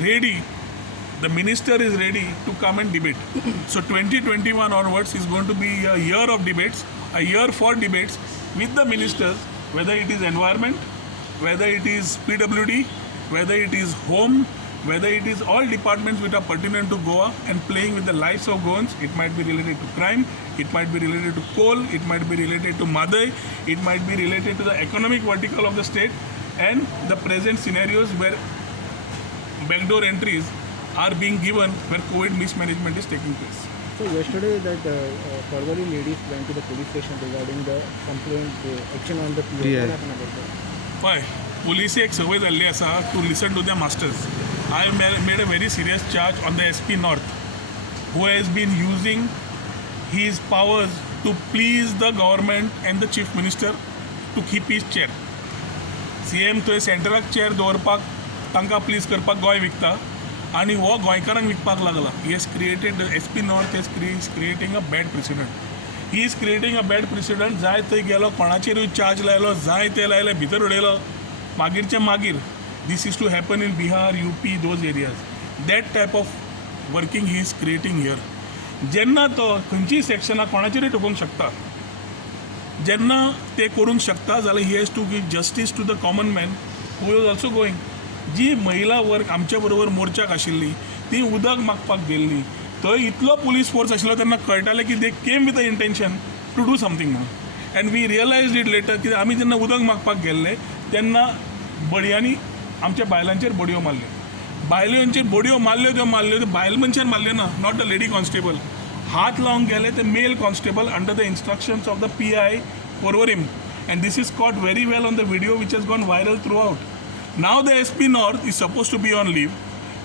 ready, the minister is ready to come and debate. So 2021 onwards is going to be a year of debates, a year for debates with the ministers, whether it is environment, whether it is PWD, whether it is home, whether it is all departments which are pertinent to Goa and playing with the lives of Goans. It might be related to crime, it might be related to coal, it might be related to Madai, it might be related to the economic vertical of the state and the present scenarios where backdoor entries are being given where COVID mismanagement is taking place. So yesterday that Parvali ladies went to the police station regarding the complaint, action on the PI. Why? Police एक सवय झाल्ली आसा to listen to their masters. I made a very serious charge on the SP North, who has been using his powers to please the government and the chief minister to keep his chair. CM थंय सेंटराक chair दवरपाक तांकां please करपाक गोंय विकता आनी हो गोंयकारांक विकपाक लागला. He has created, SP North is creating a bad precedent. He is creating a bad precedent. जाय थंय गेलो, कोणाचेरूय चार्ज लायलो, जाय ते लायले, भितर उडयलो, मागीरचे मागीर. This is to happen in Bihar, UP, those areas. That type of working he is creating here. जेन्ना तो खंयचीय सेक्शनां कोणाचेरूय ठोकूंक शकता, जेन्ना ते करूंक शकता जाल्यार ही has to give justice to the common man who is also going. जी महिला वर्ग आमच्या बरोबर मोर्चाक आशिल्ली ती उदक मागपाक गेल्ली, थंय इतलो पुलीस फोर्स आशिल्लो तेन्ना कळटालें की they came with the intention to do something म्हणून. And we realise it later की आमी जेन्ना उदक मागपाक गेल्ले तेन्ना बडयांनी आमच्या बायलांचेर बडयो मारल्यो. बायलांचेर बडयो मारल्यो त्यो बायल मनशान मारल्यो ना, नॉट द लेडी कॉन्स्टेबल. हात लावंक गेले ते male constable under the instructions of the PI Porvorim. And this is caught very well on the video which has gone viral throughout. Now the SP North is supposed to be on leave,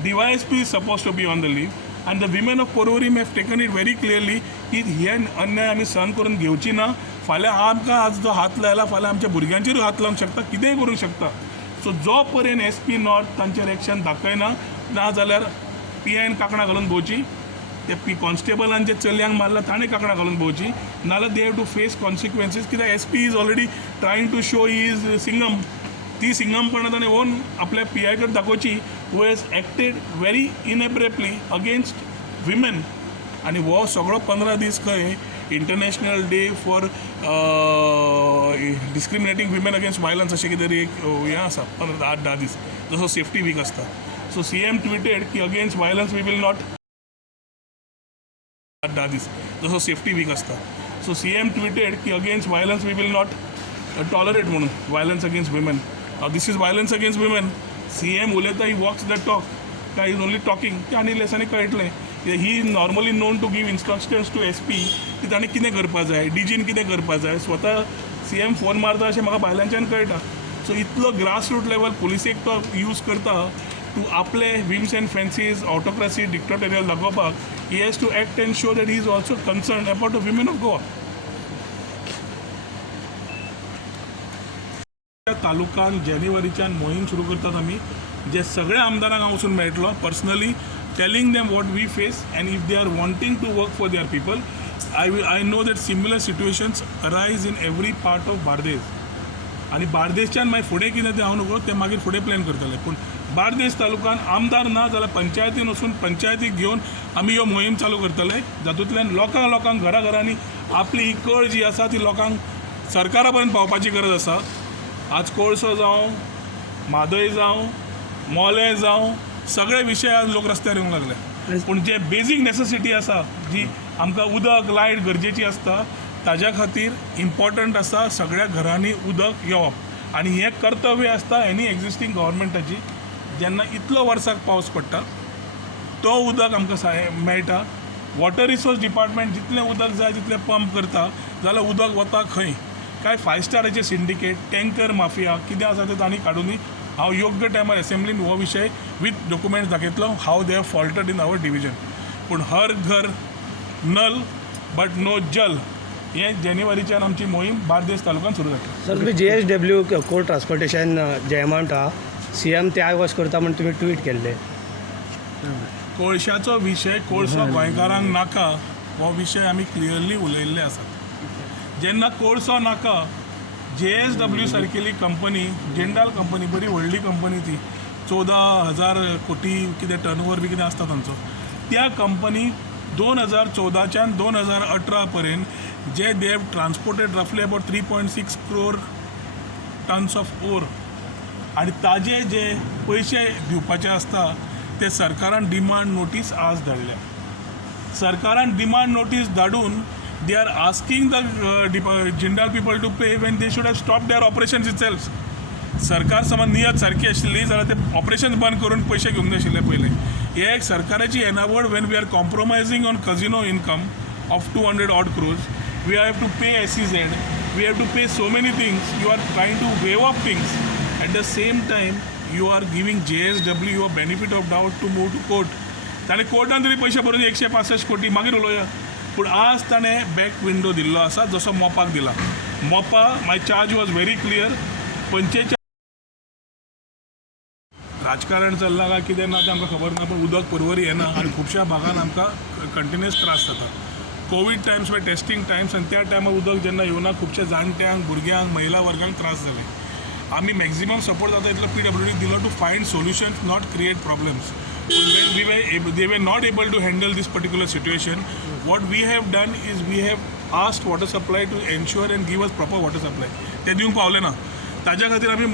DYSP is supposed to be on the leave, and the women of Porvorim have taken it very clearly की हे अन्याय आमी सहन करून घेवची ना. फाल्यां आमकां आज जो हात लायला फाल्यां आमच्या भुरग्यांचेरूय हात लावंक शकता, कितेंय करूंक शकता. सो जो पर्यंत SP North तांचेर एक्शन दाखयना ना जाल्यार PIन कांकणां घालून भोंवची, ते कॉन्स्टेबलान जे चलयांक मारला ताणें कांकणां घालून भोंवची, नाल्यार they have to face consequences. कित्याक SP is already trying to show he is Singham. ती सिंगमपणां ताणें ओन आपल्या PI कडेन दाखोवची, who has acted very inappropriately against women. आनी हो सगळो 15 दीस खंय international day for discriminating women against violence अशें कितें तरी एक हें आसा 8-10 दीस, जसो सेफ्टी वीक आसता. सो CM ट्विटेड की against violence we will not 8-10 दीस, जसो सेफ्टी वीक आसता. सो CM ट्विटेड की against violence we will not tolerate म्हणून violence against women. This is violence against women. CM उलयता ही वॉक्स द टॉक काय is only talking. ते आनी लेसांनी कळटलें. He is normally known to give instructions to SP की ताणें कितें करपाक जाय, DGन कितें करपाक जाय. स्वता CM फोन मारता अशें म्हाका भायल्यानच्यान कळटा. सो इतलो ग्रास रूट लेवल पुलिसेक तो यूज करता टू आपले whims and fancies autocracy dictatorial दाखोवपाक. He has to act and show that he is also concern about the women of Goa. तालुकान जानेवारीच्यान मोहीम सुरू करतात आमी, जे सगळ्या आमदारांक हांव वचून मेळटलो personally, telling them what we face, and if they are wanting to work for their people, I know that similar situations arise in every part of Bardez. आणि बार्देसच्यान मागीर फुडें कितें तें हांव नको, तें मागीर फुडें प्लॅन करतले. पूण बार्देस तालुकान आमदार ना जाल्यार पंचायतीन वचून पंचायतीक घेवन आमी ह्यो मोहीम चालू करतले, जातूंतल्यान लोकांक घरांनी आपली ही कळ जी आसा ती लोकांक सरकारा पर्यंत पावपाची गरज आसा. आज कोळसो जावं, म्हादय जावं, मोले जावं, सगळे विशय आज लोक रस्त्यार येवंक लागले. पूण जे बेजीक नेसेसिटी आसा, जी आमकां उदक लायट गरजेची आसता, ताज्या खातीर इम्पॉर्टंट आसा सगळ्या घरांनी उदक येवप. आनी हें कर्तव्य आसता एनी एक्झिस्टींग गव्हर्मेंटाची. जेन्ना इतलो वर्साक पावस पडटा तो उदक आमकां मेळटा. वॉटर रिसोर्स डिपार्टमेंट जितलें उदक जाय तितलें पंप करता जाल्यार उदक वता खंय. काय 5 स्टाराचे सिंडिकेट, टँकर माफिया कितें आसा तें तांणी काडूनी हांव योग्य टायमार असेंब्लीन हो विशय विथ डॉक्युमेंट्स दाखयतलो हाव they have faulted in our division. पूण हर घर नल बट नो जल हे जानेवारीच्यान आमची मोहीम बार्देस तालुक्यात सुरू जातली. सर, तुम्ही JSW कोल ट्रान्सपोर्टेशन जे अमावंट आहा CM ते आयवॉश करता म्हणून तुम्ही ट्वीट केल्ले. कोळशाचो विशय कोळसो गोंयकारांक नाका हो विशय आमी क्लियरली उलयल्ले आसात. जेन्ना कोळसो नाका JSW सारकेली कंपनी, जिंदाल कंपनी बरी व्हडली कंपनी ती, 14,000 कोटी कितें टर्नओवर बी कितें आसता तांचो. त्या कंपनी 2014च्यान 2018 पर्यंत जे दे हॅव ट्रान्सपोर्टेड रफली about 3.6 crore tons of ore आनी ताजे जे पयशे दिवपाचे आसता ते सरकारान डिमांड नोटीस आज धाडल्या. सरकारान डिमांड नोटीस धाडून they are asking the Jindal people to pay when they should have stop their operations itself. सरकार समज नियत सारखी आशिल्ली जाल्यार ते ऑपरेशन बंद करून पयशे घेवंक जाय आशिल्ले पयले. हे एक सरकाराची येणावळ when we are compromising on casino income of 200 odd crores. We have to pay SEZ. We have to pay so many things. You are trying to waive off things. At the same time, you are giving JSW a benefit of doubt to move to court. ताणें कोर्टान तरी पयशे भरून 165 कोटी मागीर उलोवया. पूण आज ताणें बॅक विंडो दिल्लो आसा जसो मोपाक दिला. मोपा माय चार्ज वॉज व्हेरी क्लियर. 45 राजकारण चल्लां काय कितें ना तें आमकां खबर ना, पूण उदक परवरी येना आनी खुबश्या भागान आमकां कंटिन्युअस त्रास जाता. कोवीड टायम्स वे टेस्टिंग टायम्स आनी त्या टायमार उदक जेन्ना येवना खुबश्या जाणट्यांक भुरग्यांक महिला वर्गांक त्रास जाले. आमी मॅक्झिमम सपोर्ट जाता इतलो PWD दिलो to find solutions, not create problems. They were not able to handle this particular situation. What we have done is we have asked water supply to ensure and give us proper water supply. ते दिवंक पावले ना. ताज्या खातीर आमी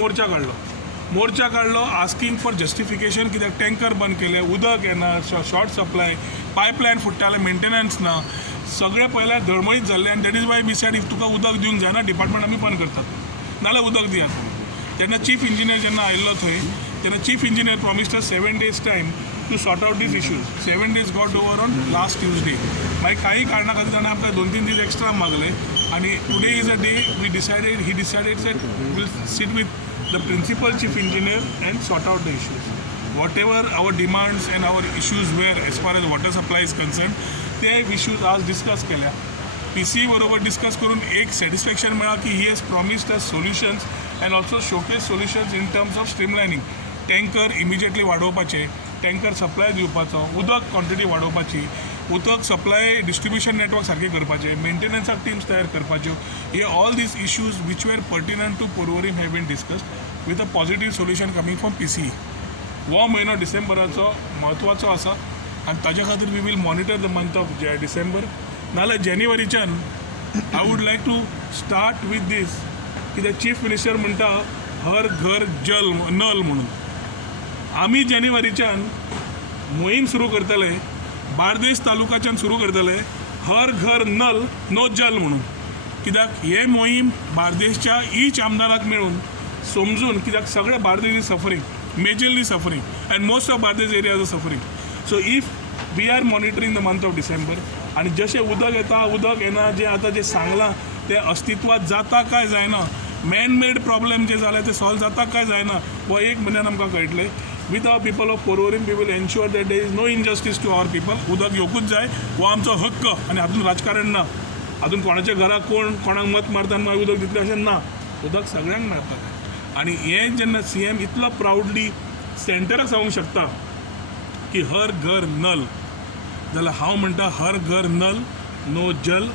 मोर्चा काडलो asking for justification. कित्याक टँकर बंद केले, उदक येना, शॉर्ट सप्लाय, पायपलायन फुट्टाले, मेंटेनन्स ना, सगळें पयल्यार धडमळीत जाल्लें. आनी that is why we said if तुका उदक दिवंक जायना डिपार्टमेंट आमी बंद करतात, नाल्यार उदक दियात. तेन्ना चीफ इंजिनियर जेन्ना आयिल्लो थंय तेन्ना chief engineer promised us 7 days time to sort out these issues. 7 days got over on last Tuesday. मागीर काही कारणां खातीर ताणें आमकां 2-3 दीस एक्स्ट्रा मागले आनी today is a day he decided that we'll sit with the principal chief engineer and sort out the issues. Whatever our demands and our issues were as far as water supply is concerned, ते issues आज discuss केल्या. PCE बरोबर discuss करून एक satisfaction मेळ्ळा की he has promised us solutions and also showcase solutions in terms of streamlining. Tanker immediately वाडोवपाचे, tanker supply दिवपाचो, उदक क्वॉन्टिटी वाडोवपाची, उदक सप्लाय डिस्ट्रिब्युशन नेटवर्क सारके करपाचे, मेंटेनन्साक टीम्स तयार करपाच्यो. हे all these issues which were pertinent to Porvorim have been discussed with a positive solution coming from PCE. हो म्हयनो डिसेंबराचो म्हत्वाचो आसा आनी ताज्या खातीर we will monitor the month of December. नाल्यार जानेवारीच्यान I would like to start with this. कित्याक चीफ मिनिस्टर म्हणटा हर घर जल नल म्हणून. आमी जानेवारीच्यान मोहीम सुरू करतले, बार्देस तालुक्याच्यान सुरू करतले हर घर नल नो जल म्हणून. कित्याक हे मोहीम बार्देसच्या ईच आमदाराक मेळून समजून, कित्याक सगळे Bardez is suffering, majorly suffering and most of Bardez areas are suffering. So if we are monitoring the month of December आनी जशें उदक येता उदक येना, जे आतां जे सांगलां ते अस्तित्वात जाता काय जायना, मॅन मेड प्रॉब्लेम जे जाले ते सॉल्व जाता काय जायना हो 1 म्हयन्यान आमकां कळटलें. With our people of Porvorim we will ensure that there is no injustice to our people. उदक येवकूच जाय हो आमचो हक्क आनी हातून राजकारण ना. हातून कोणाच्या घराक कोणाक मत मारता मागीर उदक दितलें अशें ना. उदक सगळ्यांक मेळटा. आनी हें जेन्ना CM इतलो प्रावडली सेंटराक सांगूंक शकता की हर घर नल, जाल्यार हांव म्हणटा हर घर नल नो जल.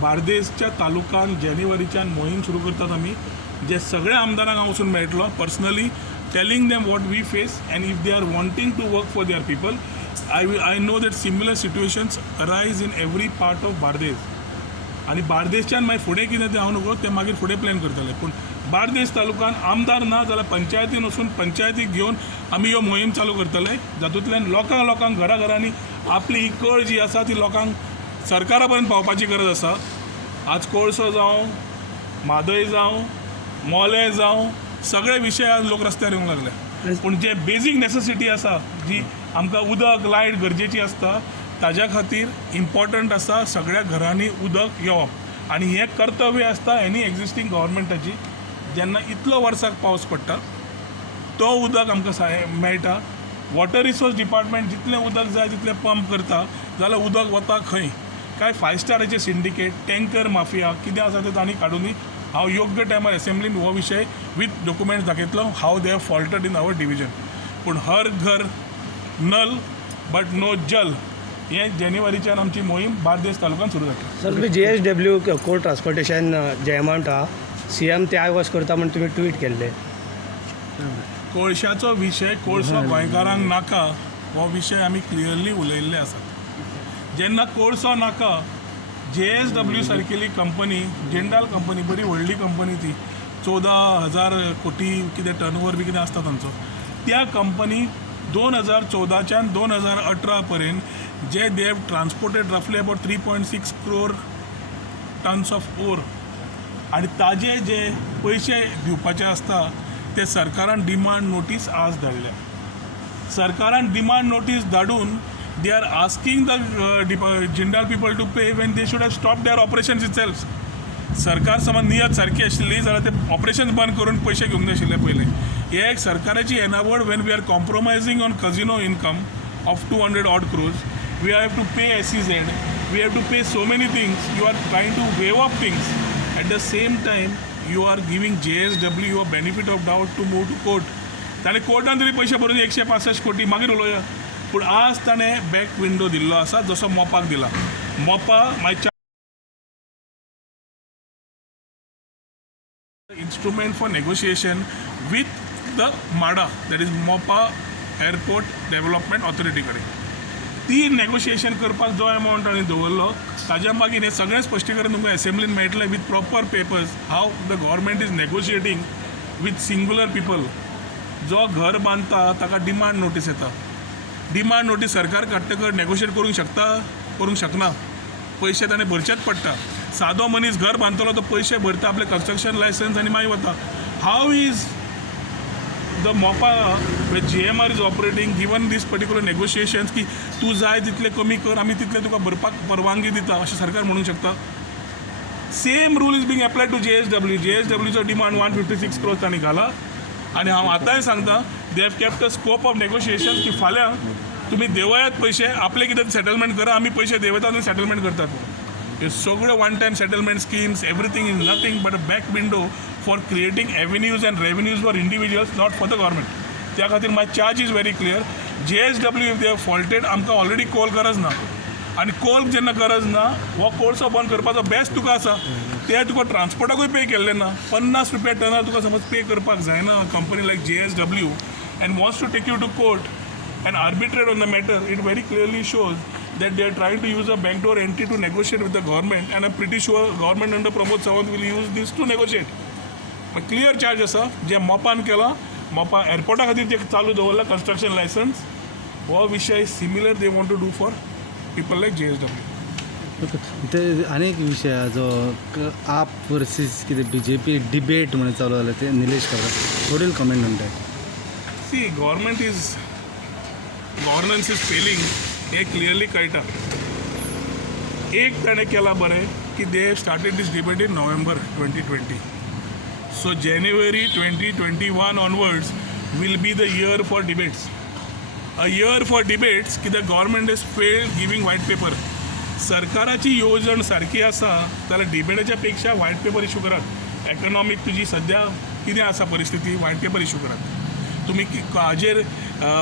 बार्देसच्या तालुक्यान जानेवारीच्यान मोहीम सुरू करतात आमी, जे सगळ्या आमदारांक हांव वचून मेळटलो personally, telling them what we face and if they are wanting to work for their people. I know that similar situations arise in every part of Bardez. आनी बार्देसच्यान मागीर फुडें कितें तें हांव नको, तें मागीर फुडें प्लॅन करतले. पूण बार्देस तालुक्यान आमदार ना जाल्यार पंचायतीन वचून पंचायतीक घेवन आमी ह्यो मोहीम चालू करतले, जातूंतल्यान लोकांक घरांनी आपली ही कळ जी आसा ती लोकांक सरकारा पर्यंत पावपाची गरज आसा. आज कोळसो जावं, म्हादय जावं, मोले जावं, सगळे विशय आज लोक रस्त्यार येवंक लागले. पूण जे बेजीक नेसेसिटी आसा, जी आमकां उदक लायट गरजेची आसता, ताज्या खातीर इम्पॉर्टंट आसा सगळ्या घरांनी उदक येवप. आनी हें कर्तव्य आसता एनी एक्झिस्टींग गव्हर्मेंटाची. जेन्ना इतलो वर्साक पावस पडटा तो उदक आमकां मेळटा. वॉटर रिसोर्स डिपार्टमेंट जितलें उदक जाय तितलें पंप करता, जाल्यार उदक वता खंय? काय 5 स्टाराचे सिंडिकेट, टँकर माफिया कितें आसा तें तांणी काडूनी. हांव योग्य टायमार असेंब्लीन हो विशय विथ डॉक्युमेंट्स दाखयतलो हाव they have faulted in our division. पूण हर घर नल बट नो जल हे जानेवारीच्यान आमची मोहीम बार्देस तालुक्यान सुरू जातली. सर, तुम्ही JSW कोल्ड ट्रान्सपोर्टेशन जे अमावंट आहा CM ते आयवॉश करता म्हणून तुम्ही ट्वीट केल्ले. कोळशाचो विशय कोळसो गोंयकारांक नाका हो विशय आमी क्लियरली उलयल्ले आसात. जेन्ना कोळसो नाका JSW सारकेली कंपनी, जिंदाल कंपनी, बरी व्हडली कंपनी ती, 14,000 कोटी कितें टर्नओवर बी कितें आसता तांचो, त्या कंपनी 2014च्यान 2018 पर्यंत जे दे हॅव ट्रान्सपोर्टेड रफली about 3.6 crore tons of ore, आनी ताजे जे पयशे दिवपाचे आसता ते सरकारान डिमांड नोटीस आज धाडल्या. सरकारान डिमांड नोटीस धाडून they are asking the Jindal people to pay when they should have stopped their operations itself. सरकार समज नियत सारखी आशिल्ली जाल्यार ते ऑपरेशन बंद करून पयशे घेवंक जाय आशिल्ले पयले. हे एक सरकाराची येणावळ when we are compromising on casino income of 200 odd crores. We have to pay SEZ, we have to pay so many things. You are trying to waive off things. At the same time, you are giving JSW a benefit of doubt to move to court. ताणें कोर्टान तरी पयशे भरून 165 कोटी मागीर उलोवया. पूण आज ताणें बॅक विंडो दिल्लो आसा जसो मोपाक दिला. मोपा मागीर instrument for negotiation with the MADA, that is Mopa Airport Development Authority कडेन. ती नेगोशिएशन करपाक जो अमावंट ताणें दवरलो ताज्या मागीर हें सगळें स्पश्टीकरण तुमकां असेंब्लीन मेळटलें विथ प्रॉपर पेपर्स हाव the government is negotiating with singular people. जो घर बांदता ताका डिमांड नोटीस येता. डिमांड नोटीस सरकार काडटकर नेगोशिएट करूंक शकना. पयशे ताणें भरचेच पडटा. सादो मनीस घर बांदतलो तो पयशे भरता, आपले कन्स्ट्रक्शन लायसन्स आनी मागीर वता. How is the Mopa JMR is operating given this particular negotiations की तूं जाय तितले कमी कर, आमी तितले तुका भरपाक परवानगी दिता अशें सरकार म्हणूंक शकता. Same rule is being applied to JSWचो डिमांड 156 crores तांणी घाला. आनी हांव आतांय सांगता they have kept a scope of negotiation की फाल्यां तुमी देवयात पयशे, आपले कितें सेटलमेंट करा, आमी पयशे देवयता आनी सेटलमेंट करतात. हे सगळे one time settlement schemes, everything is nothing but a back window for creating avenues and revenues for individuals, not for the government. त्या खातीर my charge is very clear. JSW if they have faulted, आमकां already coal गरज ना. आनी Coal जेन्ना गरज ना, हो कोळसो बंद करपाचो बेस्ट तुका आसा ते तुका ट्रान्सपोर्टाकूय पे केल्ले ना. 50 रुपया टनार तुका समज पे करपाक जायना company like JSW and wants to take you to court and arbitrate on the matter. It very clearly shows that they are trying to use a backdoor entry to negotiate with the government, and I'm pretty sure government under Pramod Sawant will use this to negotiate. A clear charge आसा जे मोपान केला. मोपा एअरपोर्टा खातीर जे चालू दवरला construction licence, हो विशय similar they want to do for people like JSW. ते आनीक विशय आहा जो आप वर्सीस कितें BJP डिबेट म्हणून चालू जालें ते Nilesh Cabral. What will comment on that? See government governance is failing हे क्लियरली कळटा. एक ताणें केला बरें की they have started this debate in November 2020. So January 2021 onwards will be the year for debates. A year for debates कित्याक government is failed giving white paper. सरकाराची येवजण सारकी आसा जाल्यार डिबेटाच्या पेक्षा व्हायट पेपर इशू करात. एकोनॉमीक तुजी सद्या कितें आसा परिस्थिती, व्हायट पेपर इशू करात. तुमी हाजेर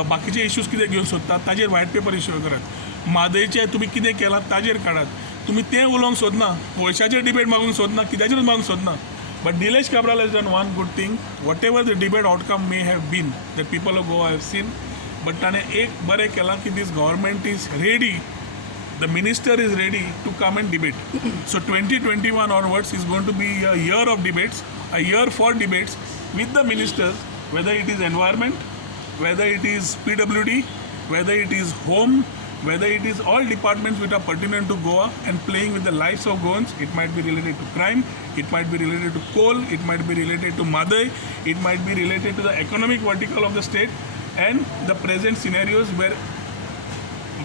बाकीचे इश्यूज कितें घेवंक सोदतात ताजेर व्हायट पेपर इशू करात. म्हादयचे तुमी कितें केलां ताजेर काडात. तुमी तें उलोवंक सोदना, कोळशाचेर डिबेट मागूंक सोदना, कित्याचेरूच मागूंक सोदना. But Nilesh Cabral has done one good thing. Whatever the debate outcome may have been the people of Goa have seen, but ताणें एक बरें केलां की this government is ready. The minister is ready to come and debate. So 2021 onwards is going to be a year of debates, a year for debates with the ministers, whether it is environment, whether it is PWD, whether it is home, whether it is all departments which are pertinent to Goa and playing with the lives of Goans. It might be related to crime, it might be related to coal, it might be related to Madai, it might be related to the economic vertical of the state and the present scenarios where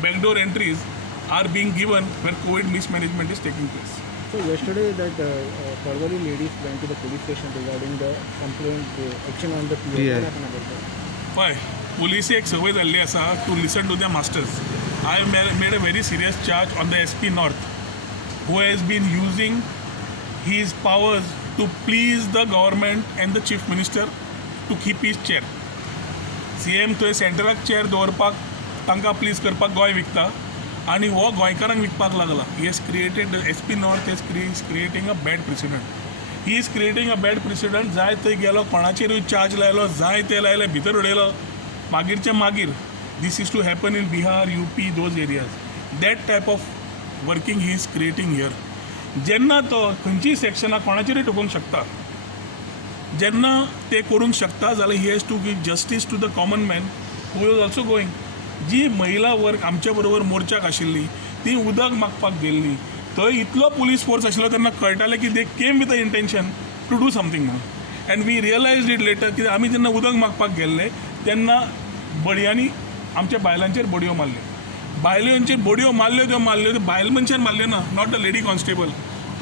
backdoor entries are being given where COVID mismanagement is taking place. So yesterday that Parvali ladies went to the police station regarding the complaint, action on the PA. PA. What happened about that? पळय पुलिसी एक संवय जाल्ली आसा to listen to the masters. I made a very serious charge on the SP North who has been using his powers to please the government and the chief minister to keep his chair. CM थंय सेंटराक chair दवरपाक तांकां please करपाक गोंय विकता आनी हो गोंयकारांक विकपाक लागला. He has created SP North is creating a bad president. He is creating a bad president. जाय थंय गेलो, कोणाचेरूय चार्ज लायलो, जाय ते लायले, भितर उडयलो, मागीरचे मागीर. This is to happen in Bihar, UP, those areas. That type of working he is creating here. जेन्ना तो खंयचीय सेक्शनां कोणाचेरूय ठोकूंक शकता, जेन्ना ते करूंक शकता जाल्यार ही has to give justice to the common man who is also going. जी महिला वर्ग आमच्या बरोबर मोर्चाक आशिल्ली ती उदक मागपाक गेल्ली, थंय इतलो पुलीस फोर्स आशिल्लो तेन्ना कळटालें की they came with the intention to do something म्हणून. And we realise it later की आमी जेन्ना उदक मागपाक गेल्ले तेन्ना बडयांनी आमच्या बायलांचेर बडयो मारल्यो. बायलांचेर बडयो मारल्यो त्यो बायल मनशान मारल्यो ना, नॉट द लेडी कॉन्स्टेबल.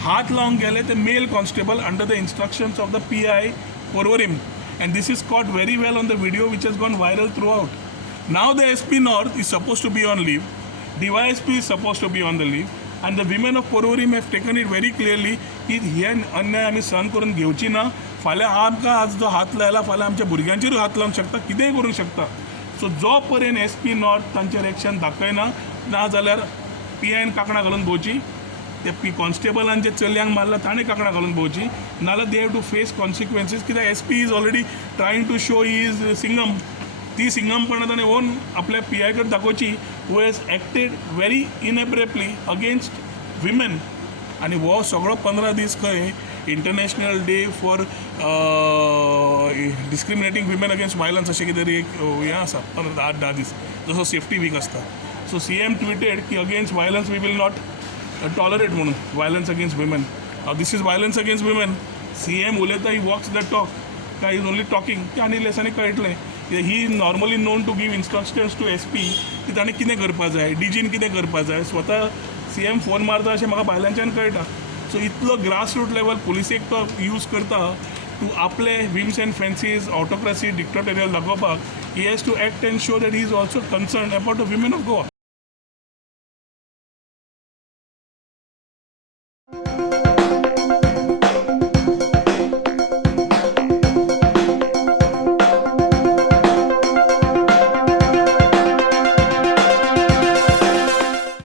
हात लावंक गेले ते male constable under the instructions of the PI Porvorim. And this is caught very well on the video which has gone viral throughout. Now the SP North is supposed to be on leave, DYSP is supposed to be on the leave, and the women of Porvorim have taken it very clearly की हे अन्याय आमी सहन करून घेवची ना. फाल्यां आमकां आज जो हात लायला फाल्यां आमच्या भुरग्यांचेरूय हात लावंक शकता, कितेंय करूंक शकता. सो जो पर्यंत SP North तांचेर एक्शन दाखयना ना जाल्यार PIन कांकणां घालून भोंवची, ते कॉन्स्टेबलान जे चलयांक मारला ताणें कांकणां घालून भोंवची, नाल्यार they have to face consequences. कित्याक SP is already trying to show he is Singham. ती सिंगमपणां ताणें ओन आपल्या PI कडेन दाखोवची who has acted very inappropriately against women. आनी हो सगळो 15 दीस खंय international day for discriminating women against violence अशें कितें तरी एक हें आसा 8-10 दीस, जसो सेफ्टी वीक आसता. सो CM ट्विटेड की against violence we will not tolerate म्हणून violence against women. This is violence against women. CM उलयता ही वॉक्स द टॉक काय इज ओनली टॉकिंग तें आनी लेसांनी कळटलें. He normally known to give instructions to SP की ताणें कितें करपा जाय, DGन कितें करपा जाय. स्वता CM फोन मारता अशें म्हाका भायल्यानच्यान कळटा. सो इतलो ग्रास रूट लेवल पुलिसेक तो यूज करता टू आपले whims and fancies autocracy dictatorial दाखोवपाक. He has to act and show that he is also concern about the women of Goa.